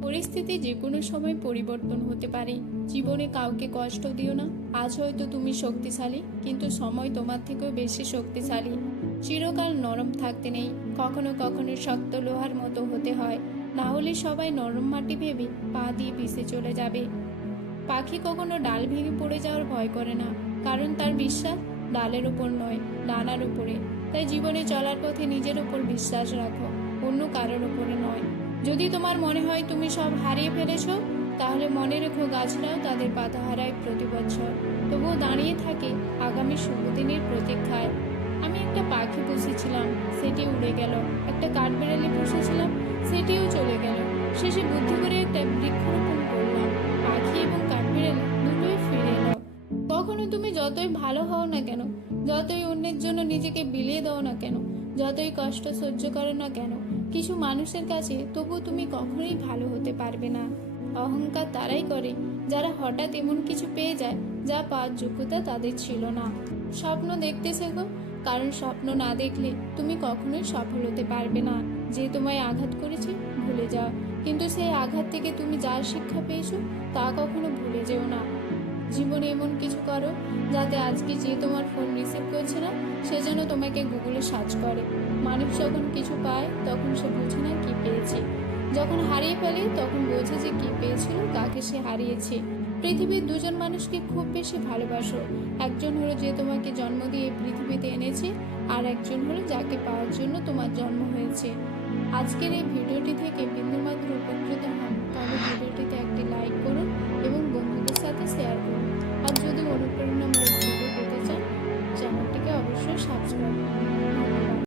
পরিস্থিতি যে কোনো সময় পরিবর্তন হতে পারে। জীবনে কাউকে কষ্ট দিও না। আজ হয়তো তুমি শক্তিশালী, কিন্তু সময় তোমার থেকেও বেশি শক্তিশালী। চিরকাল নরম থাকতে নেই, কখনো কখনো শক্ত লোহার মতো হতে হয়। না হলে সবাই নরম মাটি ভেবে পা দিয়ে পিষে চলে যাবে। পাখি কখনো ডাল ভেঙে পড়ে যাওয়ার ভয় করে না, কারণ তার বিশ্বাস ডালের উপর নয়, ডানার উপরে। তাই জীবনে চলার পথে নিজের উপর বিশ্বাস রাখো, অন্য কারোর উপরে নয়। যদি তোমার মনে হয় তুমি সব হারিয়ে ফেলেছো, তাহলে মনে রেখো গাছরাও তাদের পাতা হারায় প্রতি বছর, তবুও দাঁড়িয়ে থাকে আগামী শুভ দিনের প্রতীক্ষায়। আমি একটা পাখি পুষেছিলাম, সেটি উড়ে গেল। একটা কাঠবিড়ালি পুষেছিলাম, সেটিও চলে গেল। শেষে বুদ্ধি করে একটা বৃক্ষরোপণ করলাম, পাখি এবং কাঠবিড়ালি দুটোই ফিরে এলো। কখনো তুমি যতই ভালো হও না কেন, যতই অন্যের জন্য নিজেকে বিলিয়ে দাও না কেন, যতই কষ্ট সহ্য করো না কেন, কিছু মানুষের কাছে তবু তুমি কখনোই ভালো হতে পারবে না। অহংকার তারাই করে যারা হঠাৎ এমন কিছু পেয়ে যায় যা পাওয়ার যোগ্যতা তাদের ছিল না। স্বপ্ন দেখতে শেখো, কারণ স্বপ্ন না দেখলে তুমি কখনোই সফল হতে পারবে না। যে তোমায় আঘাত করেছে ভুলে যাও, কিন্তু সেই আঘাত থেকে তুমি যা শিক্ষা পেয়েছো তা কখনো ভুলে যেও না। জীবনে এমন কিছু করো যাতে আজকে যে তোমার ফোন রিসিভ করছে না, সে যেন তোমাকে গুগলে সার্চ করে। মানুষ যখন কিছু পায় তখন সে বোঝে না কি পেয়েছে, যখন হারিয়ে ফেলে তখন বোঝে যে কি পেয়েছিল, কাকে সে হারিয়েছে। পৃথিবীর দুজন মানুষকে খুব বেশি ভালোবাসো। একজন হলো যে তোমাকে জন্ম দিয়ে পৃথিবীতে এনেছে, আর একজন হলো যাকে পাওয়ার জন্য তোমার জন্ম হয়েছে। আজকের এই ভিডিওটি থেকে বিন্দুমাত্র উপকৃত হন তাহলে ভিডিওটিতে একটি লাইক করুন এবং বন্ধুদের সাথে শেয়ার করুন। আর যদি অনুপ্রেরণামূলক ভিডিও পেতে চান, চ্যানেলটিকে অবশ্যই সাবস্ক্রাইব করুন।